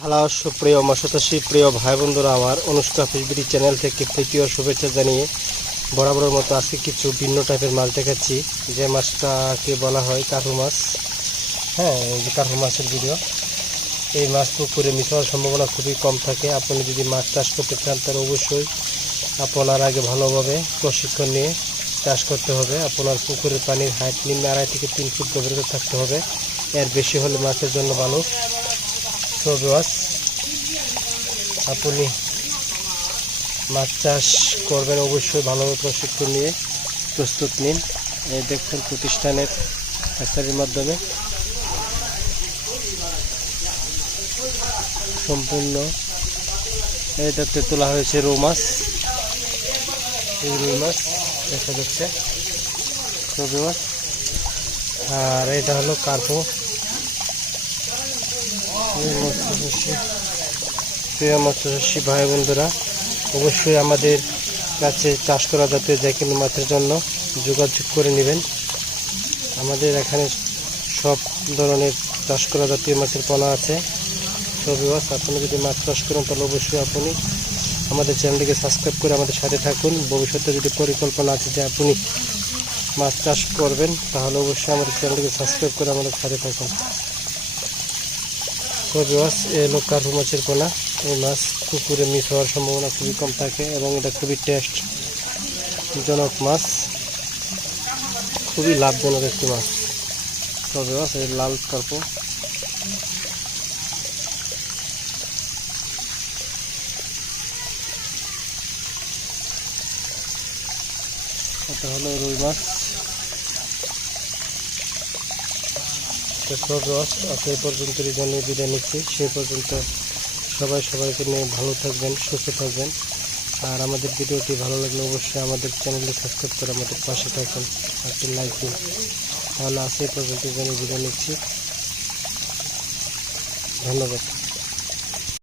Hello, সুপ্রিয় মৎস্যচাষী, প্রিয় ভাই বন্ধুরা আমার অনুষ্কা ফিশবিডি চ্যানেল থেকে প্রীতীয় শুভেচ্ছা জানিয়ে বরাবরের মতো আজকে কিছু ভিন্ন টাইপের মাছ দেখাচ্ছি। যে মাছটাকে বলা হয় কাঠু মাছ। হ্যাঁ যে কাঠু মাছের ভিডিও। এই মাছ পুকুরে মিশ হওয়ার সম্ভাবনা খুবই কম থাকে। আপনি যদি মাছ চাষ করতে চান, তাহলে অবশ্যই আপনার আগে ভালোভাবে প্রশিক্ষণ নিয়ে চাষ করতে হবে। আপনার পুকুরের পানির হাইট নিম্ন আড়াই থেকে তিন ফুট গভীরতা থাকতে হবে। এর বেশি হলে মাছের জন্য ভালো। তো আপনি মাছ চাষ করবেন অবশ্যই ভালোভাবে প্রশিক্ষণ নিয়ে প্রস্তুত নিন। এই দেখুন প্রতিষ্ঠানের হ্যাচারির মাধ্যমে। সম্পূর্ণ এটাতে তোলা হয়েছে রৌ মাছ। এই রুই মাছ দেখা যাচ্ছে। বিওয়াস আর এটা হলো কার্পো। প্রিয় মৎস্যচাষী ভাই বন্ধুরা, অবশ্যই আমাদের কাছে চাষ করা জাতীয় যে কোনো মাছের জন্য যোগাযোগ করে নেবেন। আমাদের এখানে সব ধরনের চাষ করা জাতীয় মাছের পোনা আছে। সবই মাছ আপনি যদি মাছ চাষ করেন, তাহলে অবশ্যই আপনি আমাদের চ্যানেলটিকে সাবস্ক্রাইব করে আমাদের সাথে থাকুন। ভবিষ্যতে যদি পরিকল্পনা আছে যে আপনি মাছ চাষ করবেন, তাহলে অবশ্যই আমাদের চ্যানেলটিকে সাবস্ক্রাইব করে আমাদের সাথে থাকুন। তবে মাছ এ হলো কার্পু মাছের পোনা এই মাছ পুকুরে মিস হওয়ার সম্ভাবনা খুবই কম থাকে এবং এটা খুবই টেস্ট জনক মাছ, খুবই লাভজনক একটি মাছ। তবে মাছ এই লাল কার্পু। এটা হলো রুই মাছ। সব রস আজকে এই পর্যন্ত জানিয়ে বিদায় নিচ্ছি। সেই পর্যন্ত সবাই সবাইকে নিয়ে ভালো থাকবেন, সুস্থ থাকবেন। আর আমাদের ভিডিওটি ভালো লাগলে অবশ্যই আমাদের চ্যানেলটি সাবস্ক্রাইব করে আমাদের পাশে থাকুন আর একটি লাইক দিন। তাহলে সেই পর্যন্ত জানিয়ে বিদায় নিচ্ছি। ধন্যবাদ।